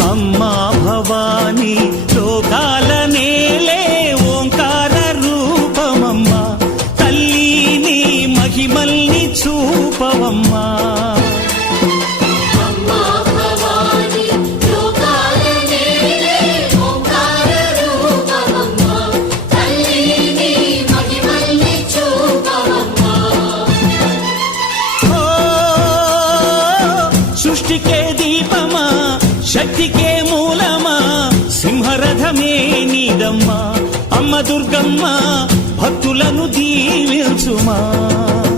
అమ్మా భవానీ లోకాల నేలే ఓంకార రూపమమ్మా, తల్లి నీ మహిమల్ని చూపవమ్మా. సృష్టికే దీపమా, శక్తికే మూలమా, సింహరథమే నీదమ్మా. అమ్మ దుర్గమ్మ భక్తులను దీవించుమా.